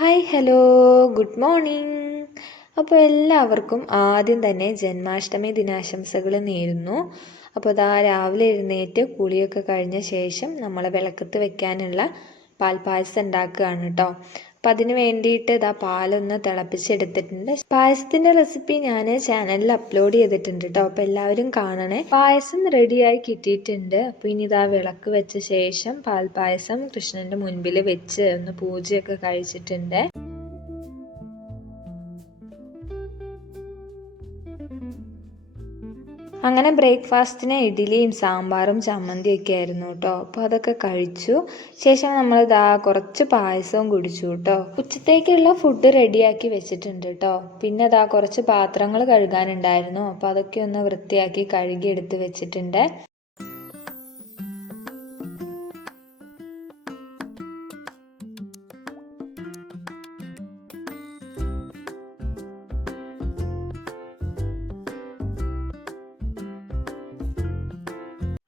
Hi hello good morning. അപ്പോൾ എല്ലാവർക്കും ആദ്യം തന്നെ ജന്മാഷ്ടമി ദിനാശംസകൾ നേരുന്നു. അപ്പോൾ ഇതാ രാവിലെ എഴുന്നേറ്റ് കുളിയൊക്കെ കഴിഞ്ഞ ശേഷം നമ്മൾ വിളക്കത്ത് വെക്കാനുള്ള പാൽപ്പായസം ഉണ്ടാക്കുകയാണ് കേട്ടോ. അപ്പം അതിന് വേണ്ടിയിട്ട് ഇതാ പാലൊന്ന് തിളപ്പിച്ചെടുത്തിട്ടുണ്ട്. പായസത്തിൻ്റെ റെസിപ്പി ഞാൻ ചാനലിൽ അപ്ലോഡ് ചെയ്തിട്ടുണ്ട് കേട്ടോ. അപ്പോൾ എല്ലാവരും കാണണേ. പായസം റെഡിയായി കിട്ടിയിട്ടുണ്ട്. അപ്പോൾ ഇനി ഇതാ വിളക്ക് വെച്ച ശേഷം പാൽപ്പായസം കൃഷ്ണൻ്റെ മുൻപിൽ വെച്ച് ഒന്ന് പൂജയൊക്കെ കഴിച്ചിട്ടുണ്ട്. അങ്ങനെ ബ്രേക്ക്ഫാസ്റ്റിന് ഇഡ്ഡലിയും സാമ്പാറും ചമ്മന്തിയൊക്കെ ആയിരുന്നു കേട്ടോ. അപ്പോൾ അതൊക്കെ കഴിച്ചു ശേഷം നമ്മൾ കുറച്ച് പായസവും കുടിച്ചു കേട്ടോ. ഉച്ചത്തേക്കുള്ള ഫുഡ് റെഡിയാക്കി വെച്ചിട്ടുണ്ട് കേട്ടോ. പിന്നെ കുറച്ച് പാത്രങ്ങൾ കഴുകാനുണ്ടായിരുന്നു. അപ്പോൾ അതൊക്കെ ഒന്ന് വൃത്തിയാക്കി കഴുകി എടുത്ത് വെച്ചിട്ടുണ്ട്.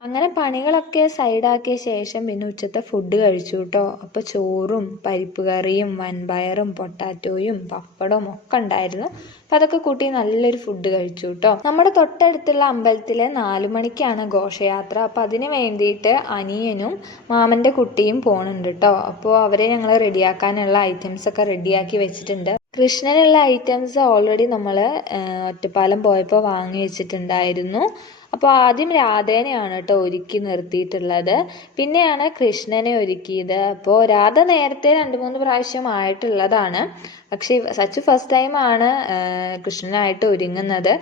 അങ്ങനെ പണികളൊക്കെ സൈഡാക്കിയ ശേഷം പിന്നെ ഉച്ചത്തെ ഫുഡ് കഴിച്ചു കേട്ടോ. അപ്പോൾ ചോറും പരിപ്പ് കറിയും വൻപയറും പൊട്ടാറ്റോയും പപ്പടവും ഒക്കെ ഉണ്ടായിരുന്നു. അപ്പം അതൊക്കെ കൂട്ടി നല്ലൊരു ഫുഡ് കഴിച്ചു കേട്ടോ. നമ്മുടെ തൊട്ടടുത്തുള്ള അമ്പലത്തിലെ 4 മണിക്കാണ് ഘോഷയാത്ര. അപ്പം അതിന് വേണ്ടിയിട്ട് അനിയനും മാമൻ്റെ കുട്ടിയും പോകുന്നുണ്ട് കേട്ടോ. അപ്പോൾ അവരെ ഞങ്ങൾ റെഡിയാക്കാനുള്ള ഐറ്റംസ് ഒക്കെ റെഡിയാക്കി വെച്ചിട്ടുണ്ട്. കൃഷ്ണനുള്ള ഐറ്റംസ് ഓൾറെഡി നമ്മൾ ഒറ്റപ്പാലം പോയപ്പോൾ വാങ്ങി വെച്ചിട്ടുണ്ടായിരുന്നു. അപ്പോൾ ആദ്യം രാധേനെയാണ് കേട്ടോ ഒരുക്കി നിർത്തിയിട്ടുള്ളത്. പിന്നെയാണ് കൃഷ്ണനെ ഒരുക്കിയത്. അപ്പോൾ രാധ നേരത്തെ 2-3 പ്രാവശ്യം ആയിട്ടുള്ളതാണ്. പക്ഷേ സച്ചു ഫസ്റ്റ് ടൈമാണ് കൃഷ്ണനായിട്ട് ഒരുങ്ങുന്നത്.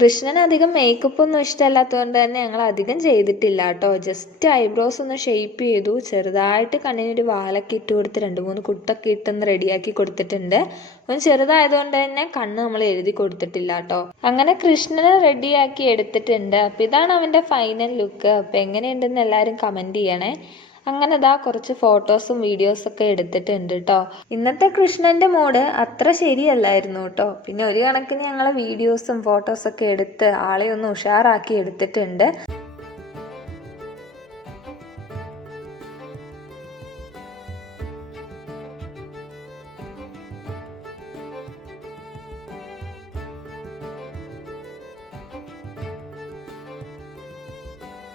കൃഷ്ണന് അധികം മേക്കപ്പ് ഒന്നും ഇഷ്ടമല്ലാത്തതുകൊണ്ട് തന്നെ ഞങ്ങൾ അധികം ചെയ്തിട്ടില്ല കേട്ടോ. ജസ്റ്റ് ഐബ്രോസ് ഒന്ന് ഷേപ്പ് ചെയ്തു, ചെറുതായിട്ട് കണ്ണിനൊരു വാലൊക്കെ ഇട്ട് കൊടുത്ത് 2-3 കുത്തൊക്കെ ഇട്ടൊന്ന് റെഡിയാക്കി കൊടുത്തിട്ടുണ്ട്. ഒന്ന് ചെറുതായതുകൊണ്ട് തന്നെ കണ്ണ് നമ്മൾ എഴുതി കൊടുത്തിട്ടില്ല കേട്ടോ. അങ്ങനെ കൃഷ്ണനെ റെഡിയാക്കി എടുത്തിട്ടുണ്ട്. അപ്പം ഇതാണ് അവൻ്റെ ഫൈനൽ ലുക്ക്. അപ്പം എങ്ങനെയുണ്ടെന്ന് എല്ലാവരും കമൻറ്റ് ചെയ്യണേ. അങ്ങനെ കുറച്ച് ഫോട്ടോസും വീഡിയോസൊക്കെ എടുത്തിട്ടുണ്ട് കേട്ടോ. ഇന്നത്തെ കൃഷ്ണൻ്റെ മൂഡ് അത്ര ശരിയല്ലായിരുന്നു കേട്ടോ. പിന്നെ ഒരു കണക്കിന് ഞങ്ങൾ വീഡിയോസും ഫോട്ടോസൊക്കെ എടുത്ത് ആളെ ഒന്ന് ഉഷാറാക്കി എടുത്തിട്ടുണ്ട്.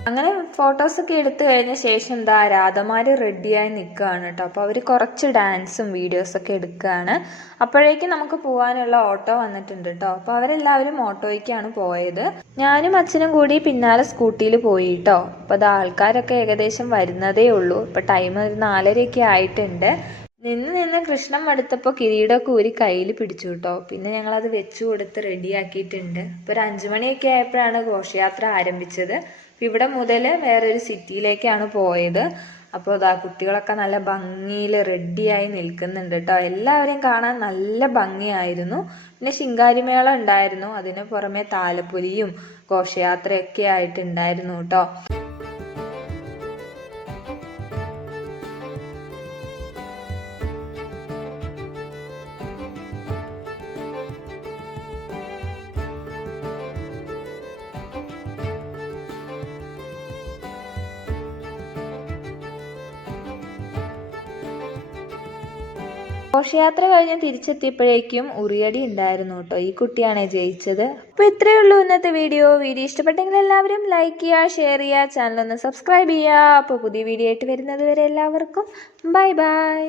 അങ്ങനെ ഫോട്ടോസൊക്കെ എടുത്തു കഴിഞ്ഞ ശേഷം രാധമാർ റെഡിയായി നിൽക്കുകയാണ് കേട്ടോ. അപ്പോൾ അവർ കുറച്ച് ഡാൻസും വീഡിയോസൊക്കെ എടുക്കുകയാണ്. അപ്പോഴേക്കും നമുക്ക് പോകാനുള്ള ഓട്ടോ വന്നിട്ടുണ്ട് കേട്ടോ. അപ്പോൾ അവരെല്ലാവരും ഓട്ടോയ്ക്കാണ് പോയത്. ഞാനും അച്ഛനും കൂടി പിന്നാലെ സ്കൂട്ടിയിൽ പോയി കേട്ടോ. അപ്പോൾ ആൾക്കാരൊക്കെ ഏകദേശം വരുന്നതേ ഉള്ളൂ. ഇപ്പോൾ ടൈം ഒരു 4:30 ആയിട്ടുണ്ട്. നിന്ന് കൃഷ്ണൻ മടുത്തപ്പോൾ കിരീടമൊക്കെ ഊരി കയ്യിൽ പിടിച്ചു കേട്ടോ. പിന്നെ ഞങ്ങളത് വെച്ചു കൊടുത്ത് റെഡിയാക്കിയിട്ടുണ്ട്. ഇപ്പോൾ ഒരു 5 മണിയൊക്കെ ആയപ്പോഴാണ് ഘോഷയാത്ര ആരംഭിച്ചത്. അപ്പോൾ ഇവിടെ മുതൽ വേറൊരു സിറ്റിയിലേക്കാണ് പോയത്. അപ്പോൾ കുട്ടികളൊക്കെ നല്ല ഭംഗിയിൽ റെഡിയായി നിൽക്കുന്നുണ്ട് കേട്ടോ. എല്ലാവരെയും കാണാൻ നല്ല ഭംഗിയായിരുന്നു. പിന്നെ ശിങ്കാരിമേള ഉണ്ടായിരുന്നു. അതിന് പുറമെ താലപ്പൊലിയും ഘോഷയാത്രയൊക്കെ ആയിട്ടുണ്ടായിരുന്നു കേട്ടോ. ഘോഷയാത്ര കഴിഞ്ഞ് തിരിച്ചെത്തിയപ്പോഴേക്കും ഉറിയടി ഉണ്ടായിരുന്നു കേട്ടോ. ഈ കുട്ടിയാണ് ജയിച്ചത്. അപ്പോൾ ഇത്രയേ ഉള്ളൂ ഇന്നത്തെ വീഡിയോ ഇഷ്ടപ്പെട്ടെങ്കിൽ എല്ലാവരും ലൈക്ക് ചെയ്യുക, ഷെയർ ചെയ്യുക, ചാനൽ ഒന്ന് സബ്സ്ക്രൈബ് ചെയ്യുക. അപ്പോൾ പുതിയ വീഡിയോ ആയിട്ട് വരുന്നത് വരെ എല്ലാവർക്കും ബൈ ബൈ.